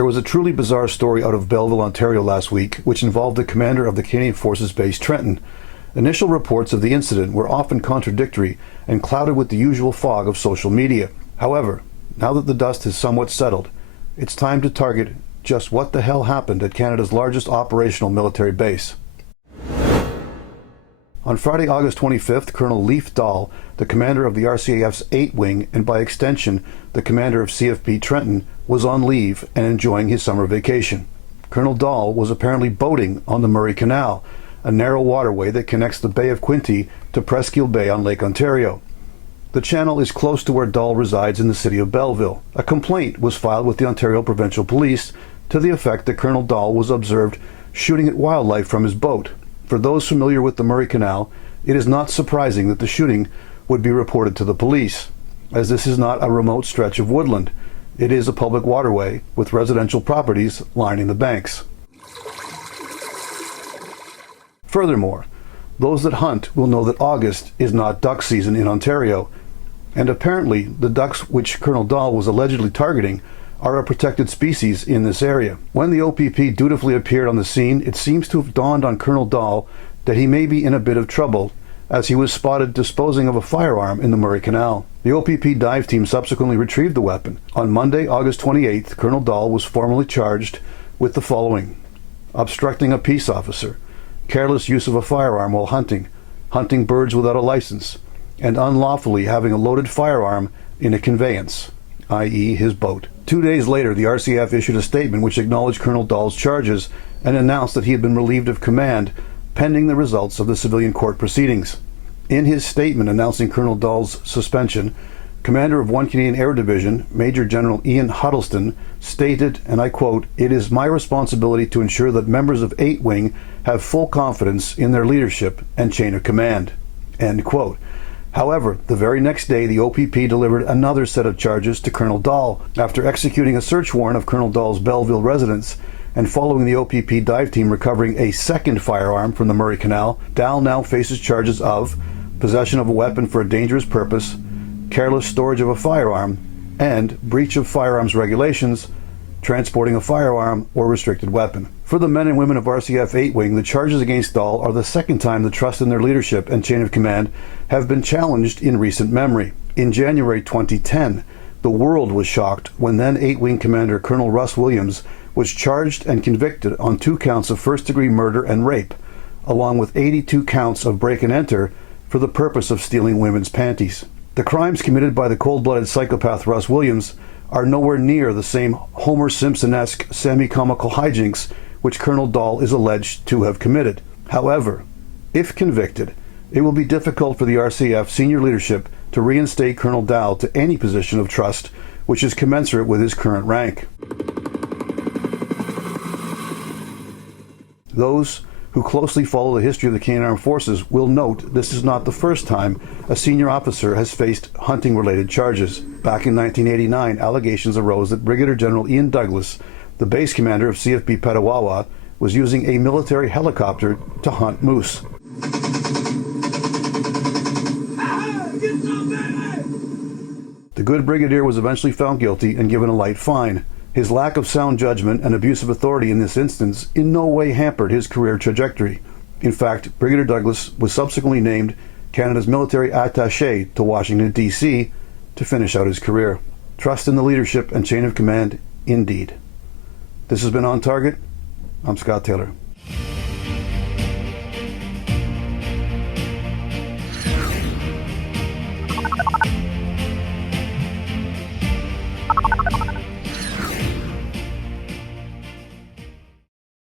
There was a truly bizarre story out of Belleville, Ontario last week, which involved the commander of the Canadian Forces Base Trenton. Initial reports of the incident were often contradictory and clouded with the usual fog of social media. However, now that the dust has somewhat settled, it's time to target just what the hell happened at Canada's largest operational military base. On Friday, August 25th, Colonel Leif Dahl, the commander of the RCAF's 8 Wing, and by extension, the commander of CFB Trenton, was on leave and enjoying his summer vacation. Colonel Dahl was apparently boating on the Murray Canal, a narrow waterway that connects the Bay of Quinte to Presqu'île Bay on Lake Ontario. The channel is close to where Dahl resides in the city of Belleville. A complaint was filed with the Ontario Provincial Police to the effect that Colonel Dahl was observed shooting at wildlife from his boat. For those familiar with the Murray Canal, it is not surprising that the shooting would be reported to the police, as this is not a remote stretch of woodland. It is a public waterway with residential properties lining the banks. Furthermore, those that hunt will know that August is not duck season in Ontario, and apparently the ducks which Colonel Dahl was allegedly targeting are a protected species in this area. When the OPP dutifully appeared on the scene, it seems to have dawned on Colonel Dahl that he may be in a bit of trouble, as he was spotted disposing of a firearm in the Murray Canal. The OPP dive team subsequently retrieved the weapon. On Monday, August 28th, Colonel Dahl was formally charged with the following: obstructing a peace officer, careless use of a firearm while hunting, hunting birds without a license, and unlawfully having a loaded firearm in a conveyance, i.e. his boat. 2 days later, the RCF issued a statement which acknowledged Colonel Dahl's charges and announced that he had been relieved of command pending the results of the civilian court proceedings. In his statement announcing Colonel Dahl's suspension, Commander of 1 Canadian Air Division, Major General Ian Huddleston, stated, and I quote, "It is my responsibility to ensure that members of 8 Wing have full confidence in their leadership and chain of command." End quote. However, the very next day, the OPP delivered another set of charges to Colonel Dahl. After executing a search warrant of Colonel Dahl's Belleville residence and following the OPP dive team recovering a second firearm from the Murray Canal, Dahl now faces charges of possession of a weapon for a dangerous purpose, careless storage of a firearm, and breach of firearms regulations, transporting a firearm or restricted weapon. For the men and women of RCF 8 Wing, the charges against Dahl are the second time the trust in their leadership and chain of command have been challenged in recent memory. In January 2010, the world was shocked when then 8 Wing Commander Colonel Russ Williams was charged and convicted on 2 counts of first-degree murder and rape, along with 82 counts of break and enter for the purpose of stealing women's panties. The crimes committed by the cold-blooded psychopath Russ Williams are nowhere near the same Homer Simpson-esque semi-comical hijinks which Colonel Dahl is alleged to have committed. However, if convicted, it will be difficult for the RCF senior leadership to reinstate Colonel Dahl to any position of trust which is commensurate with his current rank. Those who closely follow the history of the Canadian Armed Forces will note this is not the first time a senior officer has faced hunting-related charges. Back in 1989, allegations arose that Brigadier General Ian Douglas, the base commander of CFB Petawawa, was using a military helicopter to hunt moose. The good brigadier was eventually found guilty and given a light fine. His lack of sound judgment and abuse of authority in this instance in no way hampered his career trajectory. In fact, Brigadier Douglas was subsequently named Canada's military attaché to Washington, D.C. to finish out his career. Trust in the leadership and chain of command, indeed. This has been On Target. I'm Scott Taylor.